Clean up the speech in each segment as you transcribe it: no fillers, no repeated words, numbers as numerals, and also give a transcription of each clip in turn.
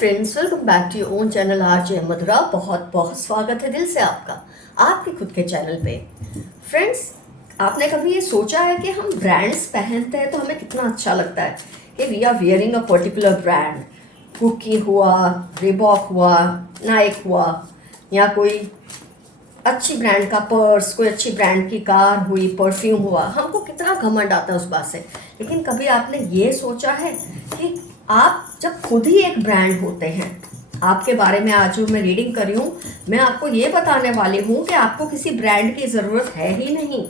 Friends, welcome back to your own channel RJ Madhura. बहुत बहुत स्वागत है दिल से आपका आपके खुद के चैनल पे। फ्रेंड्स, आपने कभी ये सोचा है कि हम ब्रांड्स पहनते हैं तो हमें कितना अच्छा लगता है कि we are wearing a particular brand. कुकी हुआ, रिबॉक हुआ, नाइक हुआ, या कोई अच्छी ब्रांड का पर्स, कोई अच्छी ब्रांड की कार हुई, परफ्यूम हुआ, हमको कितना घमंड आता है उस बात से। लेकिन कभी आपने ये सोचा है कि आप जब खुद ही एक ब्रांड होते हैं? आपके बारे में आज जो मैं रीडिंग कर रही हूँ, मैं आपको ये बताने वाली हूँ कि आपको किसी ब्रांड की ज़रूरत है ही नहीं।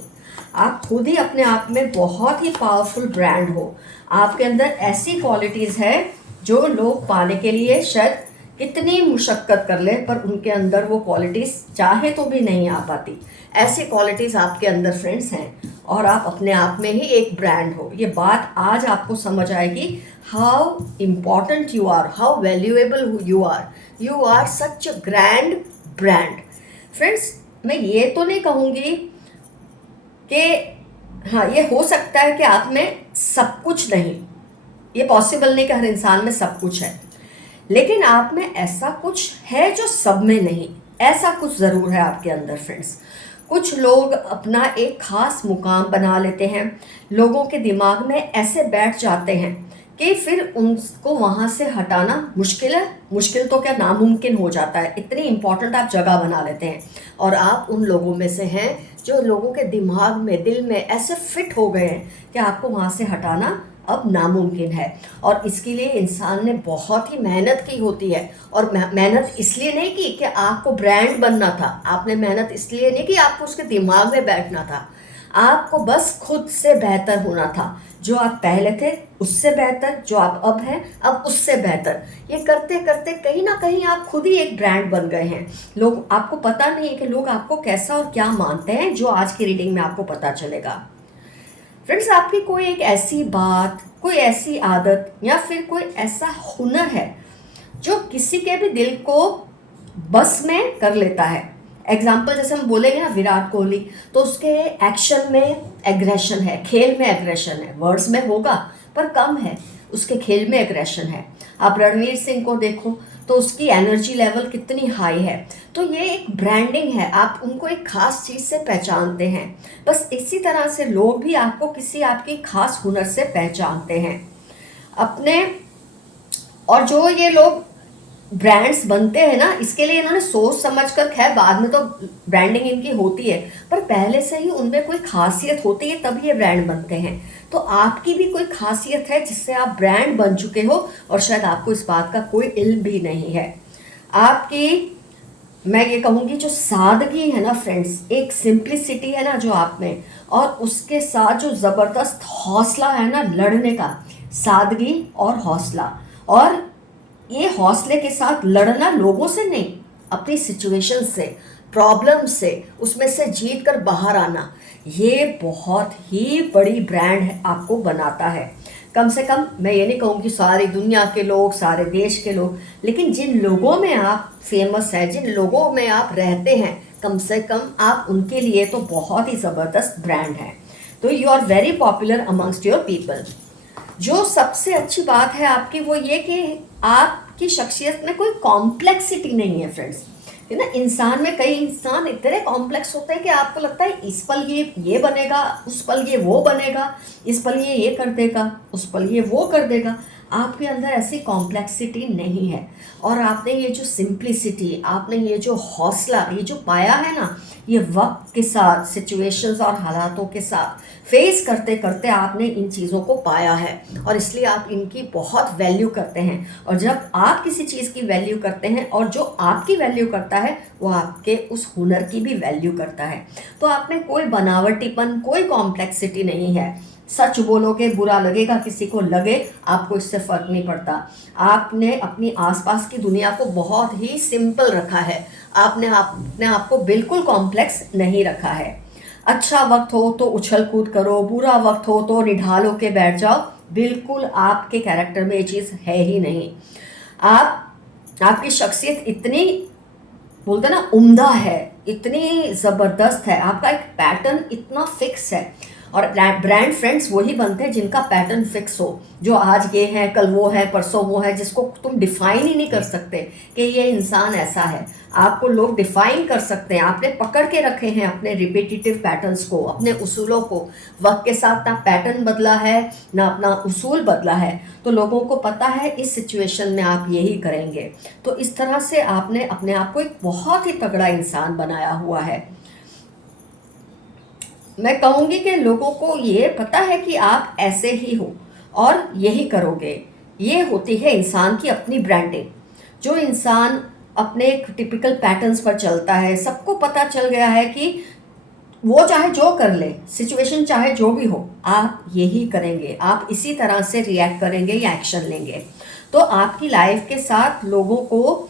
आप खुद ही अपने आप में बहुत ही पावरफुल ब्रांड हो। आपके अंदर ऐसी क्वालिटीज़ है जो लोग पाने के लिए शायद कितनी मुशक्क़त कर ले, पर उनके अंदर वो क्वालिटीज़ चाहे तो भी नहीं आ पाती। ऐसी क्वालिटीज़ आपके अंदर फ्रेंड्स हैं और आप अपने आप में ही एक ब्रांड हो। ये बात आज आपको समझ आएगी, how important you are, how valuable you are. You are such a grand brand. Friends, मैं ये तो नहीं कहूँगी कि हाँ, ये हो सकता है कि आप में सब कुछ नहीं, ये पॉसिबल नहीं कि हर इंसान में सब कुछ है, लेकिन आप में ऐसा कुछ है जो सब में नहीं। ऐसा कुछ ज़रूर है आपके अंदर फ्रेंड्स। कुछ लोग अपना एक ख़ास मुकाम बना लेते हैं, लोगों के दिमाग में ऐसे बैठ जाते हैं कि फिर उनको वहाँ से हटाना मुश्किल है। मुश्किल तो क्या, नामुमकिन हो जाता है। इतनी इम्पॉर्टेंट आप जगह बना लेते हैं और आप उन लोगों में से हैं जो लोगों के दिमाग में, दिल में ऐसे फिट हो गए हैं कि आपको वहाँ से हटाना अब नामुमकिन है। और इसके लिए इंसान ने बहुत ही मेहनत की होती है। और मेहनत इसलिए नहीं की कि आपको ब्रांड बनना था, आपने मेहनत इसलिए नहीं की आपको उसके दिमाग में बैठना था। आपको बस खुद से बेहतर होना था। जो आप पहले थे उससे बेहतर, जो आप अब हैं अब उससे बेहतर। ये करते करते कहीं ना कहीं आप खुद ही एक ब्रांड बन गए हैं। लोग, आपको पता नहीं है कि लोग आपको कैसा और क्या मानते हैं, जो आज की रीडिंग में आपको पता चलेगा। फ्रेंड्स, आपकी कोई एक ऐसी बात, कोई ऐसी आदत या फिर कोई ऐसा हुनर है जो किसी के भी दिल को बस में कर लेता है। एग्जाम्पल जैसे हम बोलेंगे ना, विराट कोहली, तो उसके एक्शन में एग्रेशन है, खेल में एग्रेशन है। वर्ड्स में होगा पर कम है, उसके खेल में एग्रेशन है। आप रणवीर सिंह को देखो तो उसकी एनर्जी लेवल कितनी हाई है। तो ये एक ब्रांडिंग है, आप उनको एक खास चीज़ से पहचानते हैं। बस इसी तरह से लोग भी आपको किसी आपकी खास हुनर से पहचानते हैं अपने। और जो ये लोग ब्रांड्स बनते हैं ना, इसके लिए इन्होंने सोच समझ कर, खैर बाद में तो ब्रांडिंग इनकी होती है, पर पहले से ही उनमें कोई खासियत होती है तभी ये ब्रांड बनते हैं। तो आपकी भी कोई खासियत है जिससे आप ब्रांड बन चुके हो और शायद आपको इस बात का कोई इल्म भी नहीं है। आपकी, मैं ये कहूँगी, जो सादगी है ना फ्रेंड्स, एक सिंप्लिसिटी है ना जो आप में, और उसके साथ जो ज़बरदस्त हौसला है ना लड़ने का, सादगी और हौसला। और ये हौसले के साथ लड़ना लोगों से नहीं, अपनी सिचुएशन से, प्रॉब्लम से, उसमें से जीत कर बाहर आना, ये बहुत ही बड़ी ब्रांड है, आपको बनाता है। कम से कम मैं ये नहीं कहूँगी सारी दुनिया के लोग, सारे देश के लोग, लेकिन जिन लोगों में आप फेमस हैं, जिन लोगों में आप रहते हैं, कम से कम आप उनके लिए तो बहुत ही ज़बरदस्त ब्रांड है। तो you are very popular amongst your people. जो सबसे अच्छी बात है आपकी वो ये कि आपकी शख्सियत में कोई कॉम्प्लेक्सिटी नहीं है फ्रेंड्स। है ना, इंसान में कई इंसान इतने कॉम्प्लेक्स होते हैं कि आपको लगता है इस पल ये बनेगा, उस पल ये वो बनेगा, इस पल ये कर देगा, उस पल ये वो कर देगा। आपके अंदर ऐसी कॉम्प्लेक्सिटी नहीं है। और आपने ये जो सिंप्लिसिटी, आपने ये जो हौसला, ये जो पाया है ना, ये वक्त के साथ, सिचुएशंस और हालातों के साथ फेस करते करते आपने इन चीज़ों को पाया है और इसलिए आप इनकी बहुत वैल्यू करते हैं। और जब आप किसी चीज़ की वैल्यू करते हैं और जो आपकी वैल्यू करता है वो आपके उस हुनर की भी वैल्यू करता है। तो आप में कोई बनावटीपन, कोई कॉम्प्लेक्सिटी नहीं है। सच बोलोगे, बुरा लगेगा किसी को लगे, आपको इससे फ़र्क नहीं पड़ता। आपने अपनी आसपास की दुनिया को बहुत ही सिंपल रखा है। आपने आपको बिल्कुल कॉम्प्लेक्स नहीं रखा है। अच्छा वक्त हो तो उछल कूद करो, बुरा वक्त हो तो निढाल होके बैठ जाओ, बिल्कुल आपके कैरेक्टर में ये चीज़ है ही नहीं। आपकी शख्सियत इतनी, बोलते ना, उम्दा है, इतनी ज़बरदस्त है, आपका एक पैटर्न इतना फिक्स है। और ब्रांड फ्रेंड्स वही बनते हैं जिनका पैटर्न फिक्स हो, जो आज ये है कल वो है परसों वो है, जिसको तुम डिफाइन ही नहीं कर सकते कि ये इंसान ऐसा है। आपको लोग डिफाइन कर सकते हैं, आपने पकड़ के रखे हैं अपने रिपीटेटिव पैटर्न्स को, अपने उसूलों को। वक्त के साथ ना पैटर्न बदला है ना अपना उसूल बदला है, तो लोगों को पता है इस सिचुएशन में आप यही करेंगे। तो इस तरह से आपने अपने आप को एक बहुत ही तगड़ा इंसान बनाया हुआ है। मैं कहूँगी कि लोगों को ये पता है कि आप ऐसे ही हो और यही करोगे। ये होती है इंसान की अपनी ब्रांडिंग। जो इंसान अपने टिपिकल पैटर्न्स पर चलता है, सबको पता चल गया है कि वो चाहे जो कर ले, सिचुएशन चाहे जो भी हो, आप यही करेंगे, आप इसी तरह से रिएक्ट करेंगे या एक्शन लेंगे। तो आपकी लाइफ के साथ लोगों को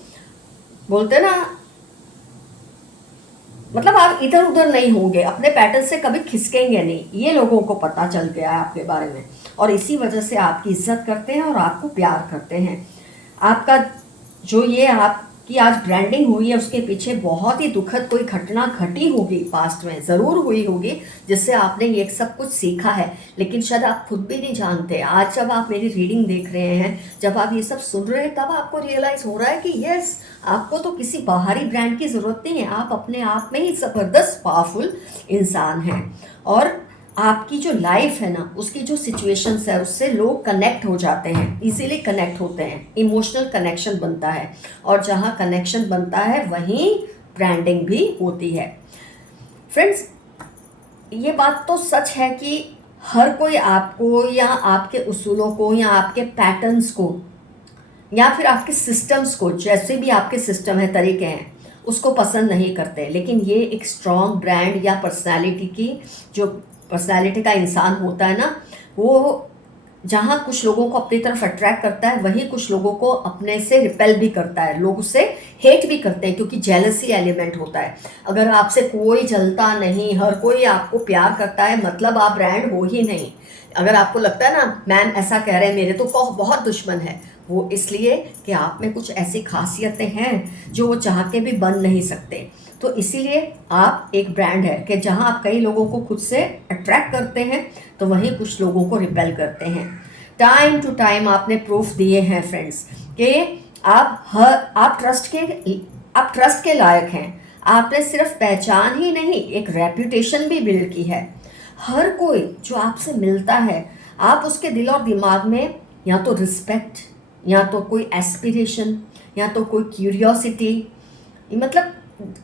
बोलते ना, मतलब आप इधर उधर नहीं होंगे, अपने पैटर्न से कभी खिसकेंगे नहीं, ये लोगों को पता चल गया है आपके बारे में। और इसी वजह से आपकी इज्जत करते हैं और आपको प्यार करते हैं। आपका जो ये आपकी आज ब्रांडिंग हुई है, उसके पीछे बहुत ही दुखद कोई घटना घटी होगी, पास्ट में ज़रूर हुई होगी, जिससे आपने ये सब कुछ सीखा है, लेकिन शायद आप खुद भी नहीं जानते। आज जब आप मेरी रीडिंग देख रहे हैं, जब आप ये सब सुन रहे हैं, तब आपको रियलाइज़ हो रहा है कि यस, आपको तो किसी बाहरी ब्रांड की ज़रूरत नहीं है, आप अपने आप में ही ज़बरदस्त पावरफुल इंसान हैं। और आपकी जो लाइफ है ना, उसकी जो सिचुएशंस है, उससे लोग कनेक्ट हो जाते हैं, इजीली कनेक्ट होते हैं, इमोशनल कनेक्शन बनता है। और जहाँ कनेक्शन बनता है वहीं ब्रांडिंग भी होती है। फ्रेंड्स, ये बात तो सच है कि हर कोई आपको या आपके उसूलों को या आपके पैटर्न्स को या फिर आपके सिस्टम्स को, जैसे भी आपके सिस्टम है, तरीके हैं, उसको पसंद नहीं करते। लेकिन ये एक स्ट्रॉन्ग ब्रांड या पर्सनालिटी की, जो पर्सनालिटी का इंसान होता है ना, वो जहाँ कुछ लोगों को अपनी तरफ अट्रैक्ट करता है, वहीं कुछ लोगों को अपने से रिपेल भी करता है, लोग उससे हेट भी करते हैं, क्योंकि जेलसी एलिमेंट होता है। अगर आपसे कोई जलता नहीं, हर कोई आपको प्यार करता है, मतलब आप ब्रांड हो ही नहीं। अगर आपको लगता है ना, मैम ऐसा कह रहे हैं, मेरे तो बहुत दुश्मन है, वो इसलिए कि आप में कुछ ऐसी खासियतें हैं जो वो चाह के भी बन नहीं सकते। तो इसीलिए आप एक ब्रांड है कि जहां आप कई लोगों को खुद से अट्रैक्ट करते हैं, तो वहीं कुछ लोगों को रिपेल करते हैं। टाइम टू टाइम आपने प्रूफ दिए हैं फ्रेंड्स कि आप ट्रस्ट के लायक हैं। आपने सिर्फ पहचान ही नहीं, एक रेपुटेशन भी बिल्ड की है। हर कोई जो आपसे मिलता है, आप उसके दिल और दिमाग में या तो रिस्पेक्ट, या तो कोई एस्पिरेशन, या तो कोई क्यूरियोसिटी, मतलब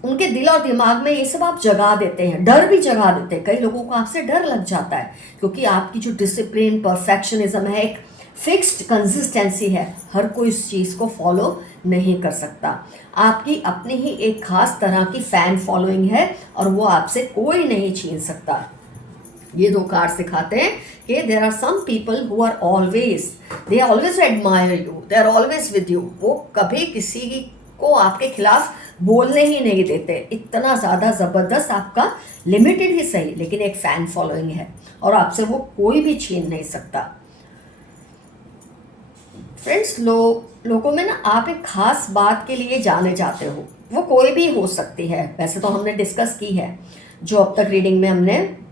उनके दिल और दिमाग में ये सब आप जगा देते हैं, डर भी जगा देते हैं। कई लोगों को आपसे डर लग जाता है, क्योंकि आपकी जो डिसिप्लिन, परफेक्शनिज्म है, एक फिक्स्ड कंसिस्टेंसी है, हर कोई इस चीज़ को फॉलो नहीं कर सकता। आपकी अपनी ही एक खास तरह की फ़ैन फॉलोइंग है, और वो आपसे कोई नहीं छीन सकता। ये दो कार्ड सिखाते हैं कि there are some people who are always, they always admire you, they are always with you. वो कभी किसी को आपके खिलाफ बोलने ही नहीं देते। इतना ज़्यादा ज़बरदस्त, आपका लिमिटेड ही सही, लेकिन एक फ़ैन फॉलोइंग है, और आपसे वो कोई भी छीन नहीं सकता। फ्रेंड्स, लोगों में ना आप एक खास बात के लिए जाने जाते हो, वो कोई भी हो सकती है, वैसे तो हमने डिस्कस की है, जो अब तक रीडिंग में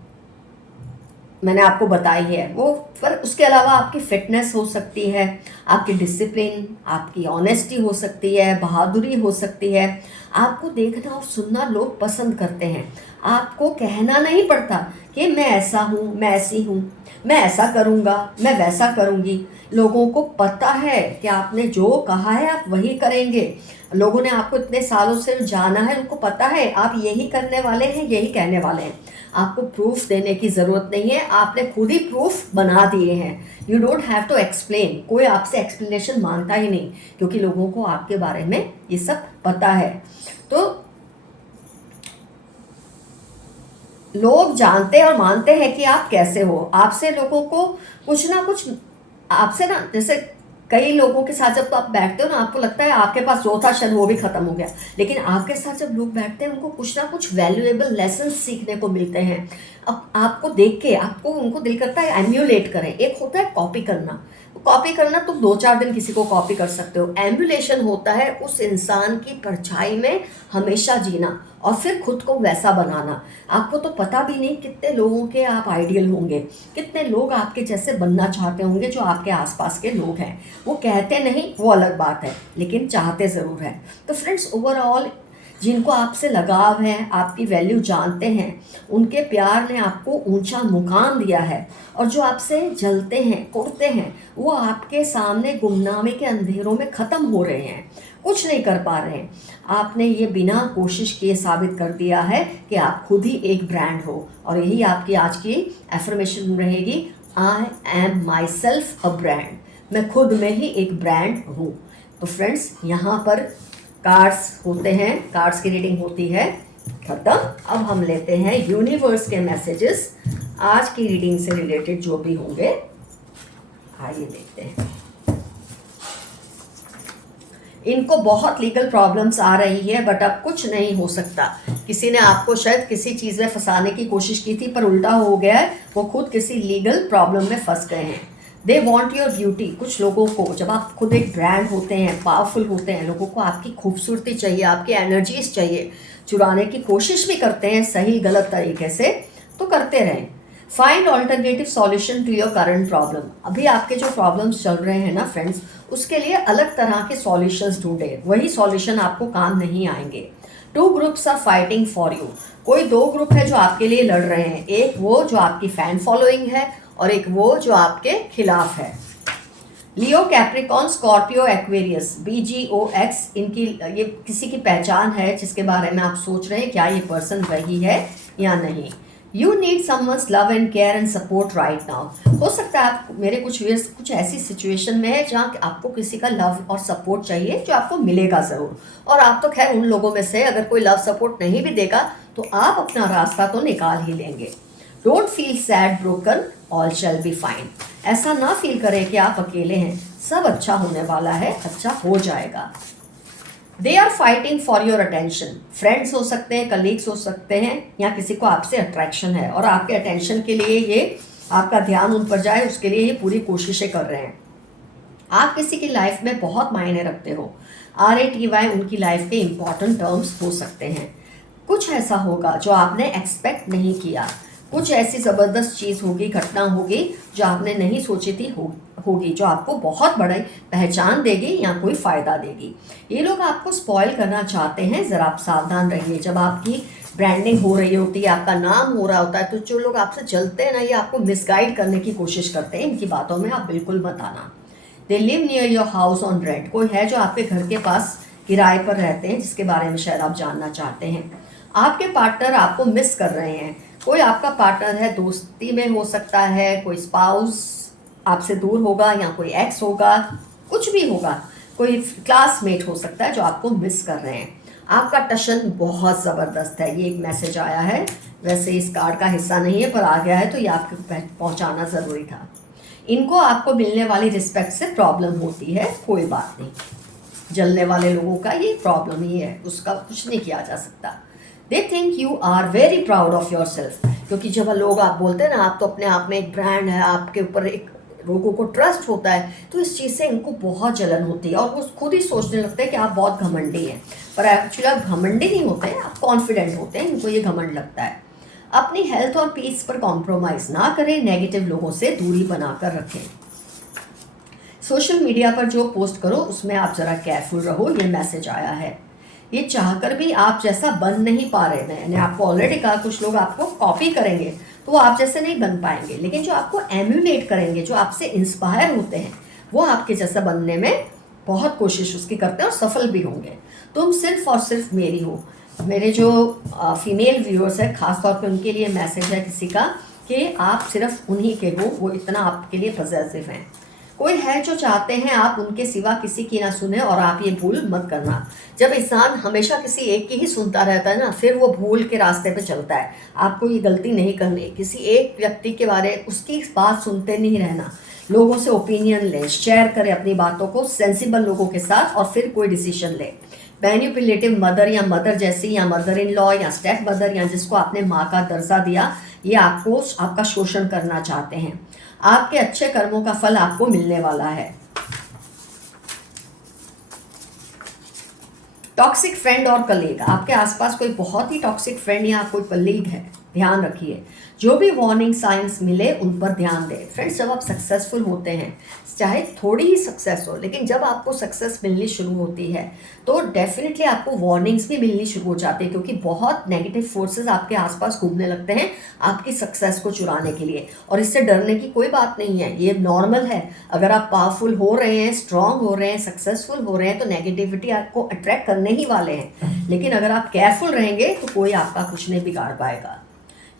मैंने आपको बताई है वो, पर उसके अलावा आपकी फिटनेस हो सकती है, आपकी डिसिप्लिन, आपकी ऑनेस्टी हो सकती है, बहादुरी हो सकती है। आपको देखना और सुनना लोग पसंद करते हैं। आपको कहना नहीं पड़ता कि मैं ऐसा हूँ, मैं ऐसी हूँ, मैं ऐसा करूँगा, मैं वैसा करूँगी। लोगों को पता है कि आपने जो कहा है आप वही करेंगे। लोगों ने आपको इतने सालों से जाना है, उनको पता है आप यही करने वाले हैं, यही कहने वाले हैं। आपको प्रूफ देने की ज़रूरत नहीं है, आपने खुद ही प्रूफ बना दिए हैं। You don't have to explain, कोई आपसे एक्सप्लेनेशन मांगता ही नहीं, क्योंकि लोगों को आपके बारे में ये सब पता है। तो लोग जानते और मानते हैं कि आप कैसे हो। आपसे लोगों को कुछ ना कुछ, आपसे ना, जैसे कई लोगों के साथ जब आप बैठते हो ना, आपको लगता है आपके पास जो था शायद वो भी खत्म हो गया, लेकिन आपके साथ जब लोग बैठते हैं, उनको कुछ ना कुछ वैल्यूएबल लेसन सीखने को मिलते हैं। अब आपको देख के आपको उनको दिल करता है एम्यूलेट करें। एक होता है कॉपी करना, कॉपी करना तो 2-4 दिन किसी को कॉपी कर सकते हो। एम्युलेशन होता है उस इंसान की परछाई में हमेशा जीना और फिर खुद को वैसा बनाना। आपको तो पता भी नहीं कितने लोगों के आप आइडियल होंगे, कितने लोग आपके जैसे बनना चाहते होंगे जो आपके आसपास के लोग हैं। वो कहते नहीं, वो अलग बात है, लेकिन चाहते ज़रूर हैं। तो फ्रेंड्स, ओवरऑल जिनको आपसे लगाव है, आपकी वैल्यू जानते हैं, उनके प्यार ने आपको ऊंचा मुकाम दिया है, और जो आपसे जलते हैं, कुड़ते हैं, वो आपके सामने गुमनामे के अंधेरों में ख़त्म हो रहे हैं, कुछ नहीं कर पा रहे हैं। आपने ये बिना कोशिश किए साबित कर दिया है कि आप खुद ही एक ब्रांड हो, और यही आपकी आज की एफर्मेशन रहेगी, I am my self a brand. मैं खुद में ही एक ब्रांड हूँ। तो फ्रेंड्स, यहाँ पर कार्ड्स होते हैं, कार्ड्स की रीडिंग होती है खत्म। अब हम लेते हैं यूनिवर्स के मैसेजेस आज की रीडिंग से रिलेटेड जो भी होंगे। आइए देखते हैं। इनको बहुत लीगल प्रॉब्लम्स आ रही है, बट अब कुछ नहीं हो सकता। किसी ने आपको शायद किसी चीज़ में फंसाने की कोशिश की थी, पर उल्टा हो गया है, वो खुद किसी लीगल प्रॉब्लम में फंस गए हैं। They want your beauty. कुछ लोगों को, जब आप खुद एक ब्रांड होते हैं, पावरफुल होते हैं, लोगों को आपकी खूबसूरती चाहिए, आपकी एनर्जीज चाहिए, चुराने की कोशिश भी करते हैं, सही गलत तरीके से, तो करते रहें। Find alternative solution to your current problem. अभी आपके जो प्रॉब्लम्स चल रहे हैं ना फ्रेंड्स, उसके लिए अलग तरह के सॉल्यूशंस ढूंढे, वही सॉल्यूशन आपको काम नहीं आएंगे। 2 groups are fighting for you. कोई 2 ग्रुप है जो आपके लिए लड़ रहे हैं, एक वो जो आपकी फैन फॉलोइंग है और एक वो जो आपके खिलाफ है। लियो, कैप्रिकॉन, स्कॉर्पियो, एक्वेरियस, BGOX, इनकी ये किसी की पहचान है जिसके बारे में आप सोच रहे हैं क्या ये पर्सन वही है या नहीं। You need someone's love and care and support right now. हो सकता है आप मेरे कुछ ऐसी सिचुएशन में है जहाँ आपको किसी का लव और सपोर्ट चाहिए, जो आपको मिलेगा ज़रूर। और आप तो खैर उन लोगों में से, अगर कोई लव सपोर्ट नहीं भी देगा तो आप अपना रास्ता तो निकाल ही लेंगे। Don't feel sad, broken, all shall be fine. ऐसा ना फील करें कि आप अकेले हैं, सब अच्छा होने वाला है, अच्छा हो जाएगा। They are fighting for your attention. Friends हो सकते हैं, कलीग्स हो सकते हैं, या किसी को आपसे अट्रैक्शन है और आपके अटेंशन के लिए ये आपका ध्यान उन पर जाए, उसके लिए ये पूरी कोशिशें कर रहे हैं। आप किसी की लाइफ में बहुत मायने रखते हो। RATY उनकी लाइफ के इंपॉर्टेंट टर्म्स हो सकते हैं। कुछ ऐसा होगा जो आपने एक्सपेक्ट नहीं किया, कुछ ऐसी ज़बरदस्त चीज़ होगी, घटना होगी जो आपने नहीं सोची थी होगी, जो आपको बहुत बड़ी पहचान देगी या कोई फ़ायदा देगी। ये लोग आपको स्पॉइल करना चाहते हैं, ज़रा आप सावधान रहिए। जब आपकी ब्रांडिंग हो रही होती है, आपका नाम हो रहा होता है, तो जो लोग आपसे चलते हैं ना, ये आपको मिसगाइड करने की कोशिश करते हैं। इनकी बातों में आप बिल्कुल मत आना। They live near your house on rent. कोई है जो आपके घर के पास किराए पर रहते हैं, जिसके बारे में शायद आप जानना चाहते हैं। आपके पार्टनर आपको मिस कर रहे हैं। कोई आपका पार्टनर है, दोस्ती में हो सकता है, कोई स्पाउस आपसे दूर होगा, या कोई एक्स होगा, कुछ भी होगा, कोई क्लासमेट हो सकता है जो आपको मिस कर रहे हैं। आपका टशन बहुत ज़बरदस्त है, ये एक मैसेज आया है। वैसे इस कार्ड का हिस्सा नहीं है, पर आ गया है तो ये आपके पहुंचाना ज़रूरी था। इनको आपको मिलने वाली रिस्पेक्ट से प्रॉब्लम होती है, कोई बात नहीं। जलने वाले लोगों का ये प्रॉब्लम ही है, उसका कुछ नहीं किया जा सकता। They think you are very proud of yourself. क्योंकि जब लोग आप बोलते हैं ना, आप तो अपने आप में एक ब्रांड है, आपके ऊपर एक लोगों को ट्रस्ट होता है, तो इस चीज़ से इनको बहुत जलन होती है और वो खुद ही सोचने लगते हैं कि आप बहुत घमंडी हैं। पर एक्चुअली आप घमंडी नहीं होते हैं, आप कॉन्फिडेंट होते हैं, इनको ये घमंड लगता है। अपनी हेल्थ और पीस पर कॉम्प्रोमाइज़ ना करें, नेगेटिव लोगों से दूरी बनाकर रखें। सोशल मीडिया पर जो पोस्ट करो उसमें आप ज़रा केयरफुल रहो, ये मैसेज आया है। ये चाहकर भी आप जैसा बन नहीं पा रहे। मैंने आपको ऑलरेडी कहा, कुछ लोग आपको कॉपी करेंगे तो वो आप जैसे नहीं बन पाएंगे, लेकिन जो आपको एम्यूलेट करेंगे, जो आपसे इंस्पायर होते हैं, वो आपके जैसा बनने में बहुत कोशिश उसकी करते हैं और सफल भी होंगे। तुम सिर्फ और सिर्फ मेरी हो। मेरे जो फीमेल व्यूअर्स है, ख़ासतौर पे उनके लिए मैसेज है किसी का कि आप सिर्फ उन्हीं के हो, वो इतना आपके लिए पॉजिटिव हैं। कोई है जो चाहते हैं आप उनके सिवा किसी की ना सुने, और आप ये भूल मत करना। जब इंसान हमेशा किसी एक की ही सुनता रहता है ना, फिर वो भूल के रास्ते पे चलता है। आपको ये गलती नहीं करनी, किसी एक व्यक्ति के बारे उसकी बात सुनते नहीं रहना। लोगों से ओपिनियन लें, शेयर करें अपनी बातों को सेंसिबल लोगों के साथ, और फिर कोई डिसीजन लें। मैनिपुलेटिव मदर या मदर जैसी, या मदर इन लॉ या स्टेप मदर, या जिसको आपने माँ का दर्जा दिया, ये आपको आपका शोषण करना चाहते हैं। आपके अच्छे कर्मों का फल आपको मिलने वाला है। टॉक्सिक फ्रेंड और कलीग, आपके आसपास कोई बहुत ही टॉक्सिक फ्रेंड या कोई कलीग है, ध्यान रखिए। जो भी वार्निंग साइंस मिले उन पर ध्यान दें। फ्रेंड्स, जब आप सक्सेसफुल होते हैं, चाहे थोड़ी ही सक्सेस हो, लेकिन जब आपको सक्सेस मिलनी शुरू होती है तो डेफिनेटली आपको वार्निंग्स भी मिलनी शुरू हो जाती है, क्योंकि बहुत नेगेटिव फोर्सेस आपके आसपास घूमने लगते हैं आपकी सक्सेस को चुराने के लिए। और इससे डरने की कोई बात नहीं है, ये नॉर्मल है। अगर आप पावरफुल हो रहे हैं, स्ट्रांग हो रहे हैं, सक्सेसफुल हो रहे हैं, तो नेगेटिविटी आपको अट्रैक्ट करने ही वाले हैं। लेकिन अगर आप केयरफुल रहेंगे तो कोई आपका कुछ नहीं बिगाड़ पाएगा।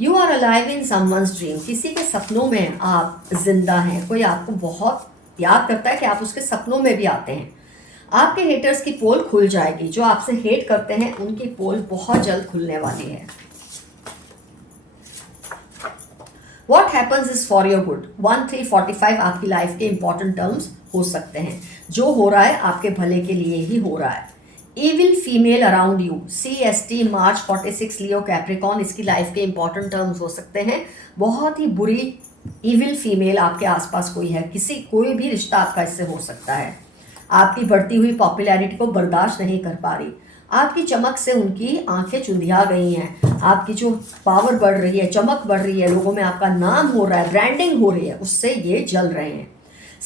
You are alive in someone's dream, किसी के सपनों में आप जिंदा हैं। कोई आपको बहुत याद करता है कि आप उसके सपनों में भी आते हैं। आपके हेटर्स की पोल खुल जाएगी। जो आपसे हेट करते हैं उनकी पोल बहुत जल्द खुलने वाली है। What happens is for your good, 1345 आपकी लाइफ के इंपॉर्टेंट टर्म्स हो सकते हैं। जो हो रहा है आपके भले के लिए ही हो रहा है। Evil female around you, CST March 46 Leo Capricorn, इसकी लाइफ के इंपॉर्टेंट टर्म्स हो सकते हैं। बहुत ही बुरी इविल फीमेल आपके आसपास कोई है, कोई भी रिश्ता आपका इससे हो सकता है। आपकी बढ़ती हुई पॉपुलैरिटी को बर्दाश्त नहीं कर पा रही। आपकी चमक से उनकी आंखें चुंधिया गई हैं। आपकी जो पावर बढ़ रही है, चमक बढ़ रही है, लोगों में आपका नाम हो रहा है, ब्रांडिंग हो रही है, उससे ये जल रहे हैं।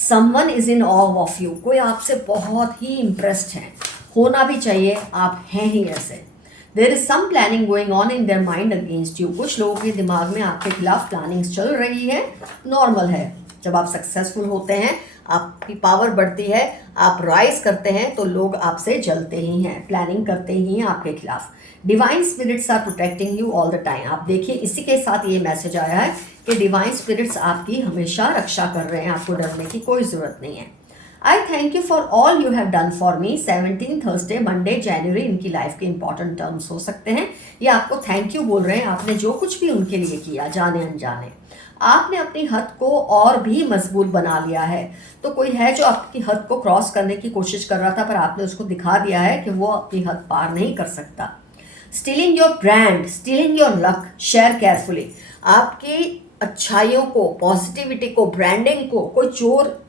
Someone is in of of you, कोई आपसे बहुत ही इम्प्रेस्ड है, होना भी चाहिए, आप हैं ही ऐसे। There is some planning going on in their mind against you, कुछ लोगों के दिमाग में आपके खिलाफ प्लानिंग्स चल रही है। नॉर्मल है, जब आप सक्सेसफुल होते हैं, आपकी पावर बढ़ती है, आप राइज करते हैं, तो लोग आपसे जलते ही हैं, प्लानिंग करते ही हैं आपके खिलाफ। Divine spirits are protecting you all the time. आप देखिए, इसी के साथ ये मैसेज आया है कि डिवाइन स्पिरिट्स आपकी हमेशा रक्षा कर रहे हैं, आपको डरने की कोई ज़रूरत नहीं है। I thank you for all you have done for me, 17 Thursday Monday जनवरी इनकी लाइफ के इंपॉर्टेंट टर्म्स हो सकते हैं। ये आपको थैंक यू बोल रहे हैं, आपने जो कुछ भी उनके लिए किया, जाने अनजाने। आपने अपनी हद को और भी मजबूत बना लिया है। तो कोई है जो आपकी हद को क्रॉस करने की कोशिश कर रहा था, पर आपने उसको दिखा दिया है कि वो अपनी हद पार नहीं कर सकता। Stealing your brand, stealing your luck, share carefully. आपकी अच्छाइयों को, पॉजिटिविटी को, ब्रांडिंग को कोई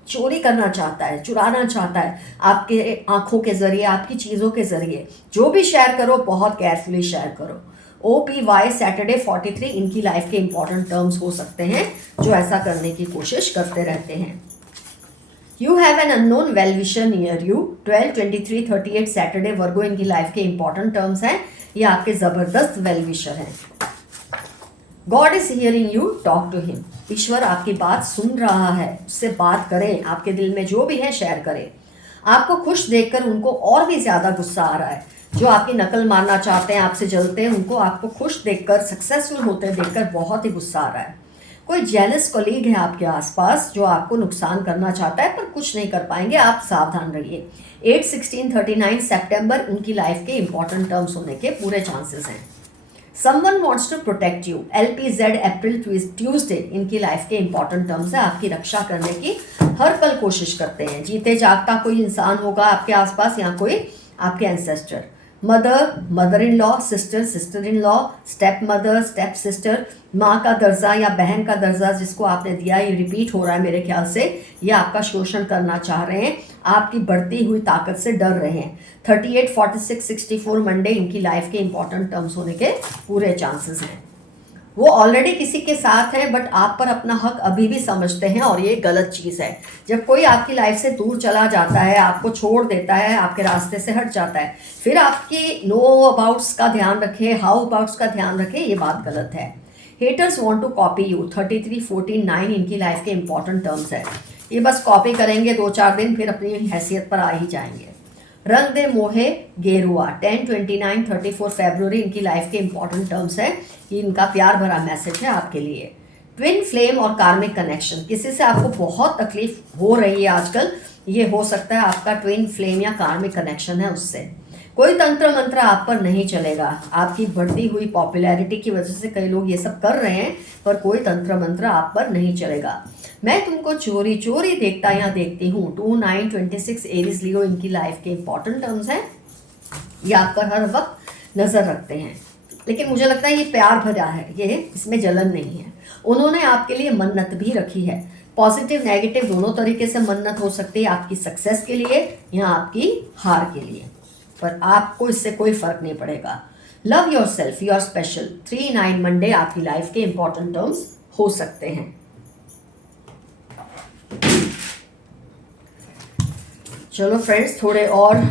चोरी करना चाहता है, चुराना चाहता है आपके आंखों के जरिए, आपकी चीज़ों के जरिए। जो भी शेयर करो बहुत केयरफुली शेयर करो। OPY सैटरडे 43 इनकी लाइफ के इंपॉर्टेंट टर्म्स हो सकते हैं, जो ऐसा करने की कोशिश करते रहते हैं। You have an unknown well wisher near you, 12, 23, 38 Saturday Virgo इनकी लाइफ के इंपॉर्टेंट टर्म्स हैं। ये आपके ज़बरदस्त वेल विशर हैं। God is hearing you, talk to him. ईश्वर आपकी बात सुन रहा है, उससे बात करें, आपके दिल में जो भी है शेयर करें। आपको खुश देखकर उनको और भी ज़्यादा गुस्सा आ रहा है। जो आपकी नकल मारना चाहते हैं, आपसे जलते हैं, उनको आपको खुश देखकर, सक्सेसफुल होते देखकर बहुत ही गुस्सा आ रहा है। कोई जेलस कलीग है आपके आसपास जो आपको नुकसान करना चाहता है, पर कुछ नहीं कर पाएंगे, आप सावधान रहिए। 8, 16, 39 सितंबर उनकी लाइफ के इंपॉर्टेंट टर्म्स होने के पूरे चांसेस हैं। Someone wants to protect you, LPZ April Tuesday इनकी लाइफ के इंपॉर्टेंट टर्म्स है। आपकी रक्षा करने की हर पल कोशिश करते हैं। जीते जागता कोई इंसान होगा आपके आसपास, या कोई आपके ancestor. Mother in law, sister in law, step mother, step sister, माँ का दर्जा या बहन का दर्जा जिसको आपने दिया, ये रिपीट हो रहा है मेरे ख्याल से। ये आपका शोषण करना चाह रहे हैं, आपकी बढ़ती हुई ताकत से डर रहे हैं। 38, 46, 64 मंडे इनकी लाइफ के इंपॉर्टेंट टर्म्स होने के पूरे चांसेस हैं। वो ऑलरेडी किसी के साथ हैं, बट आप पर अपना हक अभी भी समझते हैं, और ये गलत चीज़ है। जब कोई आपकी लाइफ से दूर चला जाता है, आपको छोड़ देता है, आपके रास्ते से हट जाता है, फिर आपकी नो अबाउट्स का ध्यान रखें, हाउ अबाउट्स का ध्यान रखें, ये बात गलत है। Haters want to copy you, 33, 14, 9 इनकी लाइफ के इंपॉर्टेंट टर्म्स है। ये बस कॉपी करेंगे 2-4 दिन, फिर अपनी हैसियत पर आ ही जाएंगे। रंग दे मोहे गेरुआ, 10, 29, 34 फरवरी इनकी लाइफ के इंपॉर्टेंट टर्म्स है। ये इनका प्यार भरा मैसेज है आपके लिए। ट्विन फ्लेम और कार्मिक कनेक्शन, किसी से आपको बहुत तकलीफ हो रही है आजकल, ये हो सकता है आपका ट्विन फ्लेम या कार्मिक कनेक्शन है उससे। कोई तंत्र मंत्र आप पर नहीं चलेगा। आपकी बढ़ती हुई पॉपुलैरिटी की वजह से कई लोग ये सब कर रहे हैं, पर कोई तंत्र मंत्र आप पर नहीं चलेगा। मैं तुमको चोरी चोरी देखता या देखती हूँ, 2, 9, 26 एरीज लियो इनकी लाइफ के इंपॉर्टेंट टर्म्स हैं। ये आप पर हर वक्त नज़र रखते हैं। लेकिन मुझे लगता है ये प्यार भरा है, ये इसमें जलन नहीं है। उन्होंने आपके लिए मन्नत भी रखी है, पॉजिटिव नेगेटिव दोनों तरीके से मन्नत हो सकती है, आपकी सक्सेस के लिए या आपकी हार के लिए, पर आपको इससे कोई फर्क नहीं पड़ेगा। Love yourself, you are special. 3-9 Monday आपकी लाइफ के इंपॉर्टेंट टर्म्स हो सकते हैं। चलो फ्रेंड्स, थोड़े और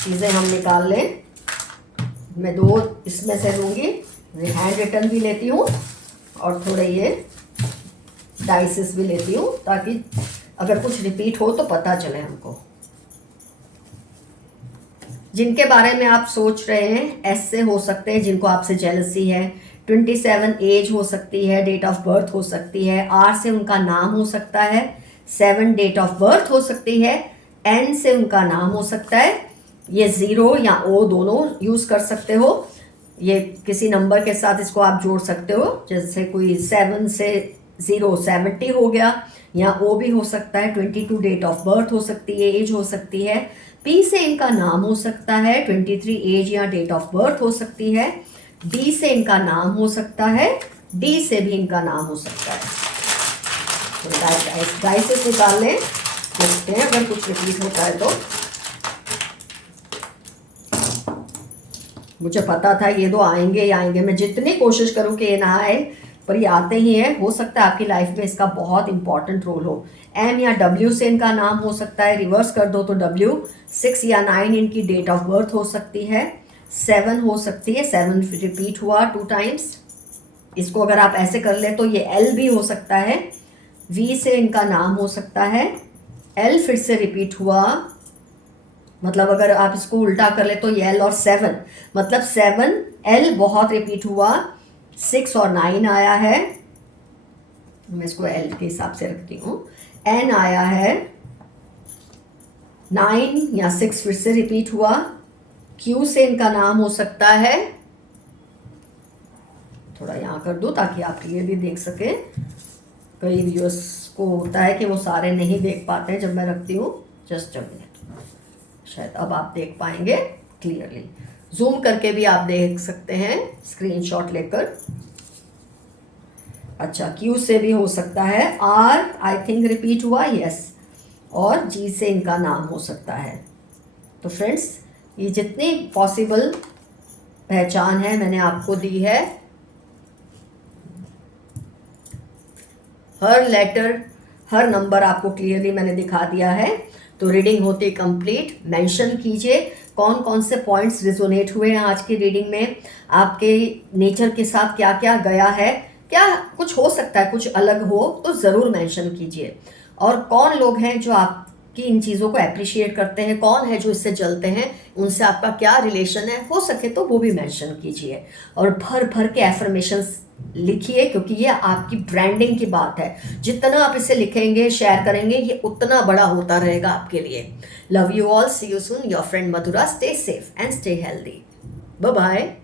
चीज़ें हम निकाल लें। मैं 2 इसमें से लूँगी, हैंड रिटन भी लेती हूँ और थोड़े ये डाइसेस भी लेती हूँ, ताकि अगर कुछ रिपीट हो तो पता चले हमको। जिनके बारे में आप सोच रहे हैं, एस से हो सकते हैं, जिनको आपसे जेलसी है। 27 एज हो सकती है, डेट ऑफ बर्थ हो सकती है। आर से उनका नाम हो सकता है। 7 डेट ऑफ बर्थ हो सकती है। एन से उनका नाम हो सकता है। ये 0 या ओ दोनों यूज़ कर सकते हो। ये किसी नंबर के साथ इसको आप जोड़ सकते हो, जैसे कोई 7 से 0 70 हो गया, या ओ भी हो सकता है। 22 डेट ऑफ बर्थ हो सकती है, एज हो सकती है। पी से इनका नाम हो सकता है। 23 एज या डेट ऑफ बर्थ हो सकती है। डी से इनका नाम हो सकता है। डी से भी इनका नाम हो सकता है। तो डाइसेस निकाल लें, देखते हैं अगर कुछ रिपीट होता है तो। मुझे पता था ये 2 आएंगे ही आएंगे, मैं जितनी कोशिश करूं कि ये ना आए, पर ये आते ही है। हो सकता है आपकी लाइफ में इसका बहुत इंपॉर्टेंट रोल हो। एम या डब्ल्यू से इनका नाम हो सकता है, रिवर्स कर दो तो डब्ल्यू। 6 या 9 इनकी डेट ऑफ बर्थ हो सकती है। 7 हो सकती है, 7 रिपीट हुआ 2 टाइम्स। इसको अगर आप ऐसे कर ले तो ये एल भी हो सकता है। वी से इनका नाम हो सकता है। एल फिर से रिपीट हुआ, मतलब अगर आप इसको उल्टा कर ले तो ये एल और 7, मतलब 7 एल बहुत रिपीट हुआ। 6 और 9 आया है, मैं इसको एल के हिसाब से रखती हूँ। एन आया है, 9 या 6 फिर से रिपीट हुआ। क्यू से इनका नाम हो सकता है, थोड़ा यहाँ कर दो ताकि आप क्लियरली देख सके। कई व्यूअर्स को होता है कि वो सारे नहीं देख पाते हैं जब मैं रखती हूँ। जस्ट अ मिनट, शायद अब आप देख पाएंगे क्लियरली। जूम करके भी आप देख सकते हैं स्क्रीनशॉट लेकर। अच्छा, क्यू से भी हो सकता है। आर आई थिंक रिपीट हुआ, यस। और जी से इनका नाम हो सकता है। तो फ्रेंड्स, ये जितनी पॉसिबल पहचान है मैंने आपको दी है। हर लेटर, हर नंबर आपको क्लियरली मैंने दिखा दिया है। तो रीडिंग होती कंप्लीट। मेंशन कीजिए कौन कौन से पॉइंट्स रिजोनेट हुए हैं आज की रीडिंग में, आपके नेचर के साथ क्या क्या गया है। क्या कुछ हो सकता है कुछ अलग हो तो ज़रूर मेंशन कीजिए। और कौन लोग हैं जो आपकी इन चीज़ों को अप्रिशिएट करते हैं, कौन है जो इससे जलते हैं, उनसे आपका क्या रिलेशन है, हो सके तो वो भी मेंशन कीजिए। और भर भर के एफर्मेशंस लिखिए, क्योंकि ये आपकी ब्रांडिंग की बात है। जितना आप इसे लिखेंगे, शेयर करेंगे, ये उतना बड़ा होता रहेगा आपके लिए। Love you all, see you soon, your friend Madhura. Stay safe and stay healthy. Bye bye.